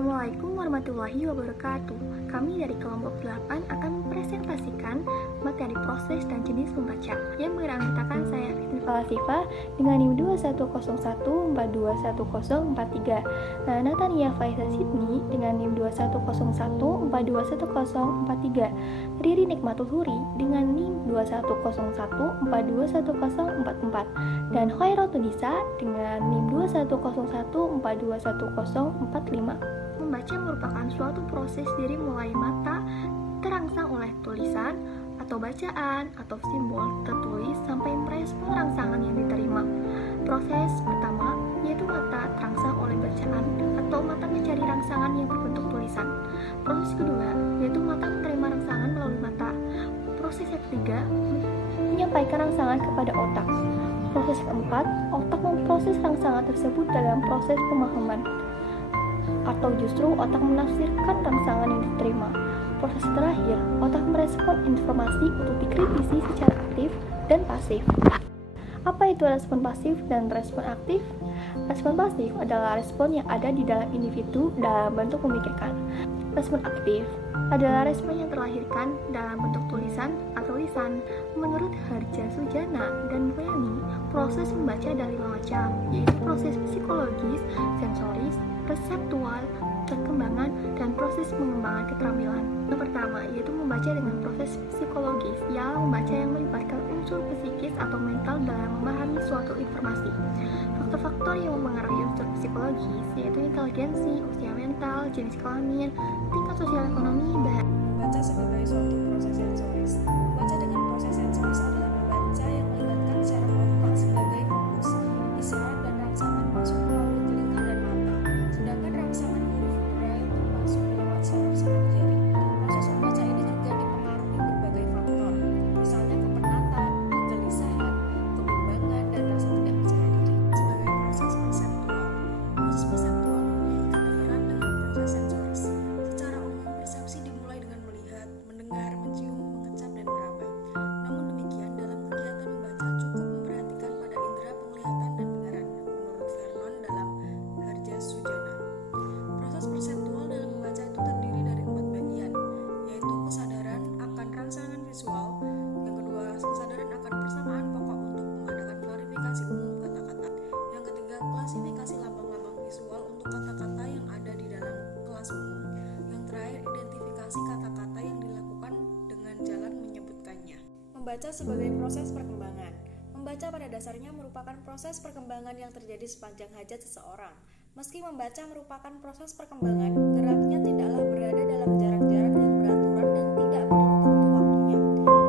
Assalamualaikum warahmatullahi wabarakatuh. Kami dari kelompok 8 akan mempresentasikan materi proses dan jenis membaca. Yang mengerangkutakan saya Fitin Falasifa dengan NIM 2101421043. Natania Faiza Sidni dengan NIM 2101421043. Riri Nikmatul Huri dengan NIM 2101421044 dan Khairatun Nisa dengan NIM 2101421045. Membaca merupakan suatu proses dari mulai mata terangsang oleh tulisan atau bacaan atau simbol tertulis sampai merespon rangsangan yang diterima. Proses pertama yaitu mata terangsang oleh bacaan atau mata mencari rangsangan yang berbentuk tulisan. Proses kedua yaitu mata menerima rangsangan melalui mata. Proses yang ketiga menyampaikan rangsangan kepada otak. Proses keempat, otak memproses rangsangan tersebut dalam proses pemahaman. Atau justru otak menafsirkan rangsangan yang diterima. Proses terakhir, otak merespon informasi untuk dikritisi secara aktif dan pasif. Apa itu respon pasif dan respon aktif? Respon pasif adalah respon yang ada di dalam individu dalam bentuk memikirkan. Respon aktif adalah respon yang terlahirkan dalam bentuk tulisan atau lisan. Menurut Harja Sujana dan Boyani, proses membaca ada 5 macam, yaitu proses psikologis, sensoris, reseptual, perkembangan, dan proses pengembangan keterampilan. Yang pertama yaitu membaca dengan proses psikologis, ialah membaca yang melibatkan unsur psikis atau mental dalam memahami suatu informasi. Faktor-faktor yang mempengaruhi unsur psikologis yaitu inteligensi, usia mental, jenis kelamin, tingkat sosial ekonomi, bahasa. Membaca sebagai suatu proses sensoris. Membaca dengan proses sensoris adalah membaca yang melibatkan secara otak sebagai fokus. Isyarat dan rangsangan masuk melalui telinga dan mata, sedangkan rangsangan huruf braille masuk lewat saraf-saraf jari. Proses membaca ini juga dipengaruhi berbagai faktor, misalnya kepenatan, kegelisahan, kebimbangan, dan rasa tidak percaya diri. Sebagai proses perseptual memiliki kata erat dengan proses sensoris. Secara umum, persepsi dimulai dengan melihat, mendengar, mencium, mengecap, dan meraba. Namun demikian, dalam kegiatan membaca cukup memperhatikan pada indera penglihatan dan pendengaran, menurut Vernon dalam Harja Sujana. Proses perseptual dalam membaca itu terdiri dari 4 bagian, yaitu kesadaran akan rangsangan visual, yang kedua kesadaran akan persamaan pokok untuk mengadakan klarifikasi umum kata-kata, yang ketiga klasifikasi lambang-lambang visual untuk kata-kata yang ada di dalam kelas umum, yang terakhir identifikasi kata-kata yang dilakukan dengan jalan menyebutkannya. Membaca sebagai proses perkembangan. Membaca pada dasarnya merupakan proses perkembangan yang terjadi sepanjang hajat seseorang. Meski membaca merupakan proses perkembangan, geraknya tidaklah berada dalam jarak-jarak yang beraturan dan tidak perlu tentu waktunya.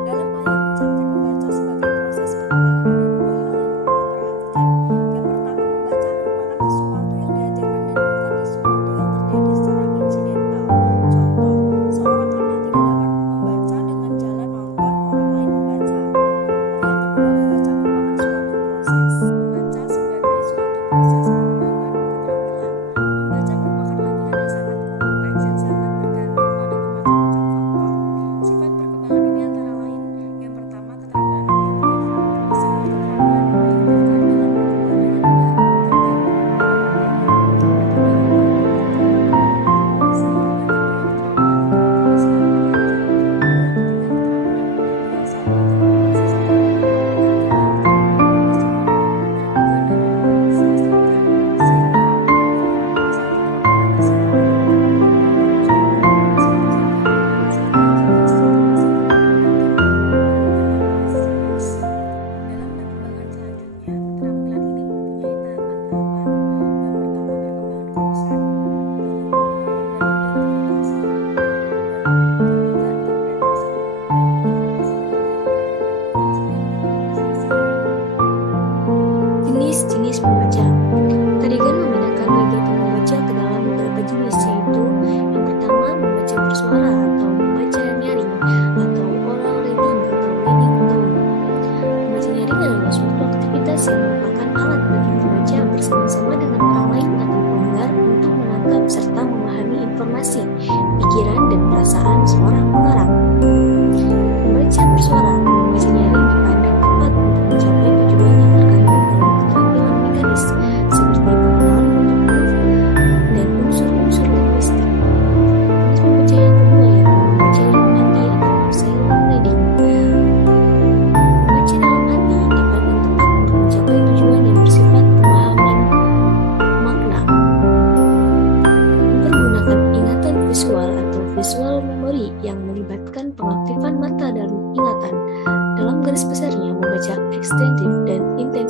Dalam hal yang mengucapkan membaca sebagai proses perkembangan ada 2 hal yang perlu diperhatikan. Yang pertama, membaca merupakan sesuatu yang diajarkan dan bukan sesuatu yang terjadi secara insidental. Contoh, seorang anak tidak dapat membaca dengan jalan nonton orang lain membaca. Yang kedua, membaca merupakan suatu proses. Membaca sebagai suatu proses pengembangan keterampilan. Membaca merupakan latihan yang sangat kompleks yang sangat bergantung pada bermacam-macam faktor. Sifat perkembangan ini antara lain, yang pertama keterampilan auditif. Disebut keterampilan auditif karena dalam perkembangannya tidak terganggu dengan Jenis-jenis membaca. Tarigan membedakan kegiatan membaca ke dalam beberapa jenis, yaitu yang pertama membaca bersuara atau membaca nyaring atau oral reading atau reading tone. Membaca nyaring adalah suatu aktivitas yang merupakan alat bagi membaca bersama-sama dengan orang lain atau pendengar untuk menangkap serta memahami informasi, pikiran, dan perasaan seorang pengarang. Membaca bersuara atau membaca nyaring dipandang tepat untuk mencapai tujuan yang terkandung dalam keterampilan mekanis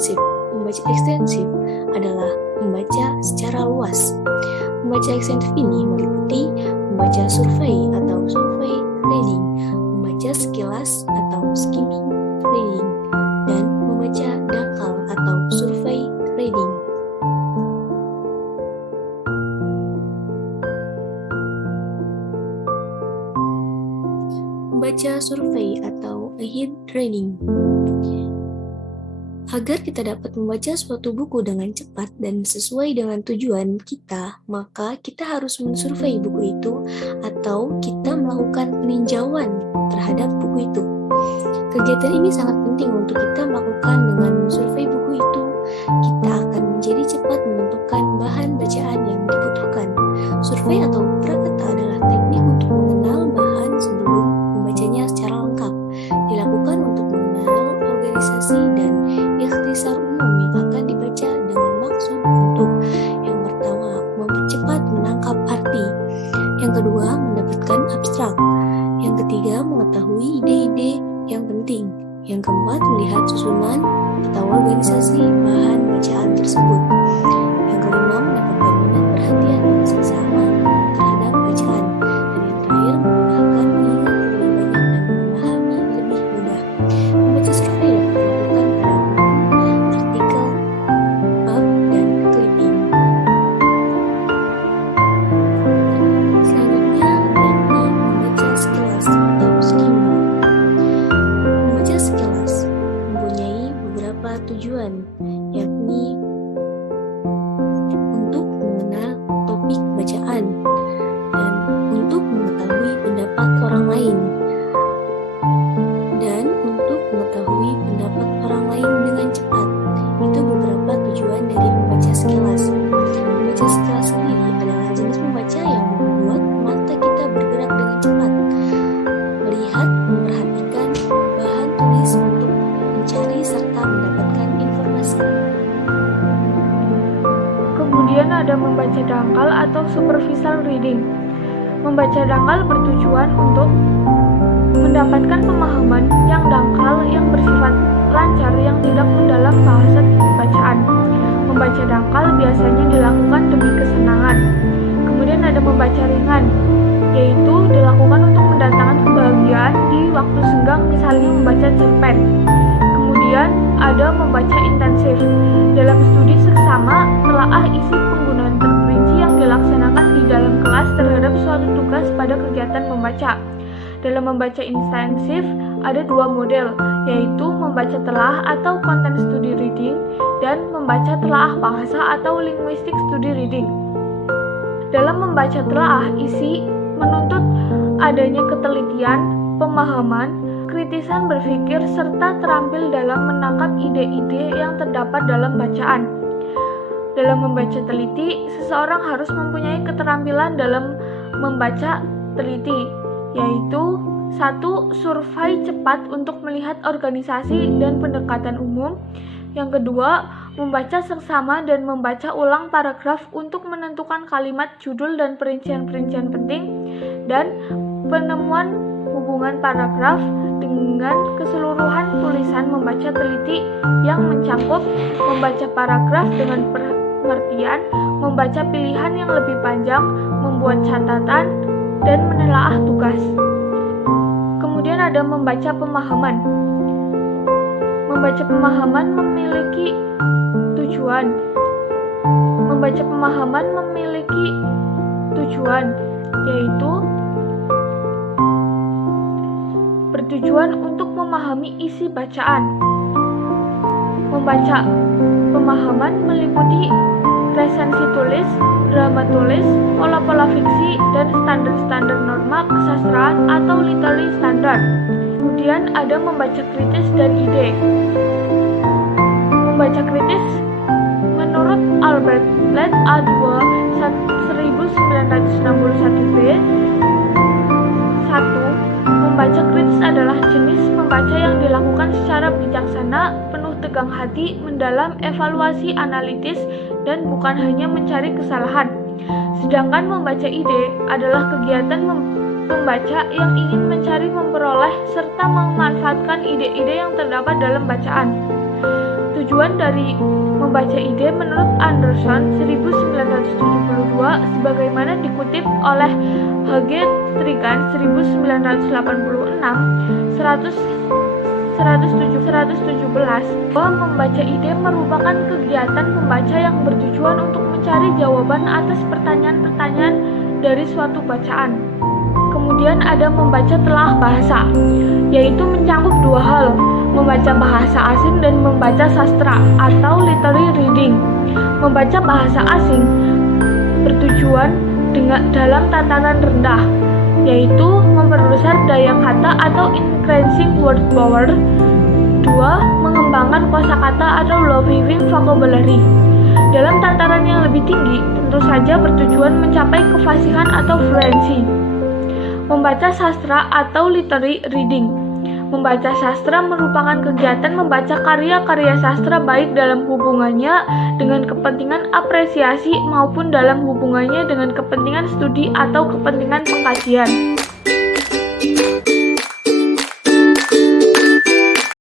ekstensif. Membaca ekstensif adalah membaca secara luas. Membaca ekstensif ini meliputi membaca survei atau survey reading, membaca sekilas atau skimming reading, dan membaca dangkal atau survey reading. Membaca survei atau ahead reading. Agar kita dapat membaca suatu buku dengan cepat dan sesuai dengan tujuan kita, maka kita harus mensurvei buku itu atau kita melakukan peninjauan terhadap buku itu. Kegiatan ini sangat penting untuk kita melakukan. Dengan mensurvei buku itu, kita akan menjadi cepat menentukan bahan bacaan yang dibutuhkan. Survei atau prakata adalah teknik untuk mengenal bahan sebelum membacanya secara lengkap. Dilakukan untuk mengenal organisasi dan ikhtisar umum yang akan dibaca dengan maksud untuk yang pertama, mempercepat menangkap arti, yang kedua, mendapatkan abstrak, yang ketiga, mengetahui ide-ide yang penting, yang keempat, melihat susunan atau organisasi bahan bacaan tersebut, yang kelima, mendapatkan minat perhatian yang seksama terhadap bacaan, dan yang terakhir, memudahkan mengingat lebih banyak dan memahami lebih mudah. Membaca survei dapat dilakukan pada buku, artikel, bab, dan clipping. Selanjutnya, yakni membaca sekilas atau skimming. Membaca sekilas mempunyai beberapa tujuan, yakni untuk mengenal topik bacaan dan untuk mengetahui pendapat orang lain, dan untuk mengetahui pendapat orang lain dengan cepat. Itu beberapa tujuan dari membaca sekilas. Membaca sekilas sendiri adalah jenis membaca yang membuat mata kita bergerak dengan cepat, melihat, memperhatikan bahan tulis untuk mencari serta mendapatkan informasi. Kemudian ada membaca dangkal atau superficial reading. Membaca dangkal bertujuan untuk mendapatkan pemahaman yang dangkal yang bersifat lancar yang tidak mendalam bahasa bacaan. Membaca dangkal biasanya dilakukan demi kesenangan. Kemudian ada membaca ringan, yaitu dilakukan untuk mendatangkan kebahagiaan di waktu senggang, misalnya membaca cerpen. Kemudian ada membaca intensif. Dalam studi seksama, telaah isi penggunaan terperinci yang dilaksanakan di dalam kelas terhadap suatu tugas pada kegiatan membaca. Dalam membaca intensif, ada dua model, yaitu membaca telaah atau content study reading dan membaca telaah bahasa atau linguistic study reading. Dalam membaca telaah, isi menuntut adanya ketelitian, pemahaman, kritisan berpikir, serta terampil dalam menangkap ide-ide yang terdapat dalam bacaan. Dalam membaca teliti, seseorang harus mempunyai keterampilan dalam membaca teliti, yaitu 1. Survei cepat untuk melihat organisasi dan pendekatan umum. Yang kedua, membaca seksama dan membaca ulang paragraf untuk menentukan kalimat, judul, dan perincian-perincian penting, dan penemuan hubungan paragraf dengan keseluruhan tulisan. Membaca teliti yang mencakup membaca paragraf dengan pengertian, membaca pilihan yang lebih panjang, membuat catatan, dan menelaah tugas. Kemudian ada membaca pemahaman. Membaca pemahaman memiliki tujuan. Membaca pemahaman memiliki tujuan, yaitu bertujuan untuk memahami isi bacaan. Membaca pemahaman meliputi resensi tulis, drama tulis, pola-pola fiksi, dan standar-standar norma kesastraan atau literary standard. Kemudian ada membaca kritis dan ide. Membaca kritis menurut Albert Let A2 1961b 1. Membaca kritis adalah jenis membaca yang dilakukan secara bijaksana, penuh tegang hati, mendalam, evaluasi analitis, dan bukan hanya mencari kesalahan. Sedangkan membaca ide adalah kegiatan pembaca yang ingin mencari, memperoleh, serta memanfaatkan ide-ide yang terdapat dalam bacaan. Tujuan dari membaca ide menurut Anderson 1972 sebagaimana dikutip oleh H.G. Strigan 1986 117 bahwa membaca ide merupakan kegiatan pembaca yang bertujuan untuk mencari jawaban atas pertanyaan-pertanyaan dari suatu bacaan. Kemudian ada membaca telah bahasa, yaitu mencakup dua hal, membaca bahasa asing dan membaca sastra atau literary reading. Membaca bahasa asing bertujuan dalam tatanan rendah, yaitu memperbesar daya kata atau increasing word power. 2. Mengembangkan kosakata atau reviving vocabulary. Dalam tataran yang lebih tinggi, tentu saja bertujuan mencapai kefasihan atau fluency. Membaca sastra atau literary reading. Membaca sastra merupakan kegiatan membaca karya-karya sastra baik dalam hubungannya dengan kepentingan apresiasi maupun dalam hubungannya dengan kepentingan studi atau kepentingan pengkajian.